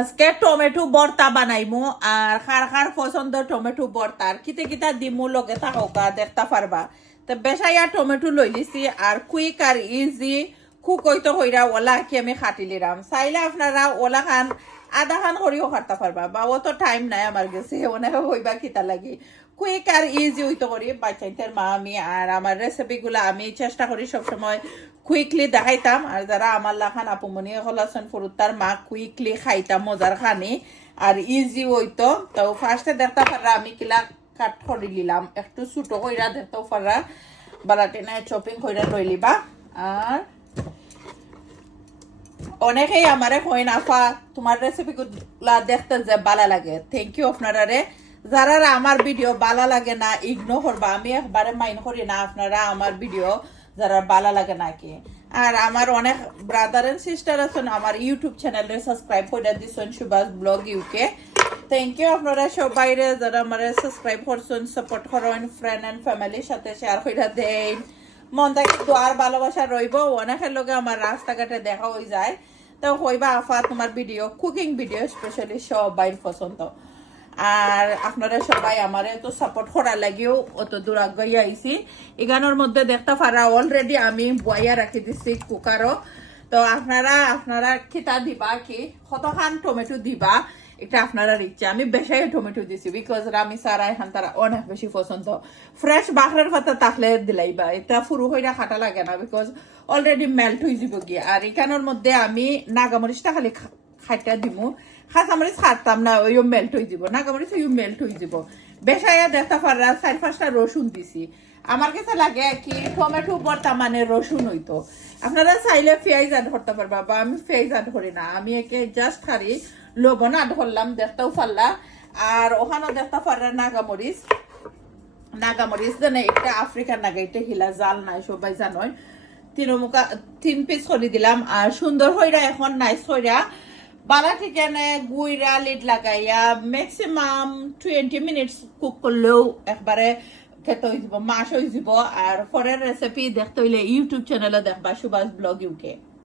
আজকে টমেটো ভর্তা বানাইমু আর খার পছন্দ টমেটো ভর্তা আর কিতে কিতা দিমু লগে থাকা দেখতে পারবা। তো বেশাইয়া টমেটো লই লিছি আর কুইক আর ইজি খুব কইতো হইরা ওলা কি আমি খাটি লিরাম। চাইলে আপনারা ওলা খান আধা খান করিও খাটতে পারবা, বা অত টাইম নাই আমার গেছে অনেক হইবা খিতা লাগি। কুইক আর ইজি হইতো করি বাচ্চাইতের মা আমি, আর আমার রেসিপিগুলো আমি চেষ্টা করি সবসময় কুইকলি দেখাইতাম। আর যারা আমার লাখান আপুমনি হলাসন ফুরুত্তার মা কুইকলি খাইতাম মজার খানি আর ইজি হইতো। তো ফার্স্টে দেখতে পারা আমি কিলা কাট করে নিলাম, একটু ছোট কইরা দেখতেও পারা বালাটে নাই চপিং কইরা লই লিবা। আর অনেকেই আমারে কইন আফা তোমার রেসিপিগুলা দেখতে যে ভালো লাগে, থ্যাংক ইউ আপনারা রে। যারা আমার ভিডিও ভালো লাগে না ইগনোর করবা, আমি একবারে মাইন্ড করি না আপনারা আমার ভিডিও যারা ভালো লাগে নাকি। আর আমার অনেক ব্রাদার এন্ড সিস্টার আছেন আমার ইউটিউব চ্যানেলে সাবস্ক্রাইব করে দিছেন Subhash blog UK, thank you আপনারা সবাই রে যারা আমার সাবস্ক্রাইব করছেন সাপোর্ট করেন, ফ্রেন্ড এন্ড ফ্যামিলির সাথে শেয়ার করে দেন। মন থেকে দোয়ার ভালোবাসা রইব। অনেকের লগে আমার রাস্তাঘাটে দেখা হয়ে যায়, তো হইবা আফা তোমার ভিডিও কুকিং ভিডিও স্পেশালি সবাই পছন্দ। আর আপনারা সবাই আমারে তো সাপোর্ট করার লাগিও অত দূর আগাইয়া আইছি। এগানোর মধ্যে দেখতে পারা অলরেডি আমি বয়া রাখি দিছি কুকারও। তো আপনারা খিতা দিবা কি কতখান টমেটো দিবা এটা আপনারা ইচ্ছা। আমি বেশাই টমেটো দিছি বিকজ আমি সারা এখান তারা অনেক বেশি পছন্দ। ফ্রেশ বাখরের কথা থাকলে দিলাইবা, এটা ফুরু হইরা খাটা লাগে না বিকজ অলরেডি মেল্ট হয়ে যাব গিয়ে। আর এখানোর মধ্যে আমি নাগামরিচটা খালি খাইটা দিমু, খাঁচামরিচ খাটতাম না, ওইও মেল্ট হয়ে যাব, নাগামরিচ ওইও মেল্ট হয়ে যাব। বেশাইয়া দেখতে পারা 4-5টা রসুন দিছি। আমার কাছে লাগে কি টমেটো ভর্তা মানে রসুন হইতো। আপনারা চাইলে পেঁয়াজ আড করতে পারবা, বা আমি পেঁয়াজ আড করি না, আমি একে জাস্ট খারি লবণ আড করলাম দেখতেও পারলা। আর ওখানে দেখতে পারলা নাগামরিচ জানে এটা আফ্রিকান নাগা, এটা হিলা জাল নাই সবাই জানোই। 3 পিস করে দিলাম আর সুন্দর হইরা এখন নাইস হইরা বালা ঠিকানে গুইরা লিড লাগাইয়া ম্যাক্সিমাম 20 মিনিটস কুক করলেও একবারে খেতে হয়ে যাব, মাস হয়ে যাব। আর পরের রেসিপি দেখতে হইলে ইউটিউব চ্যানেলে দেখবা সুভাষ ব্লগ ইউকে।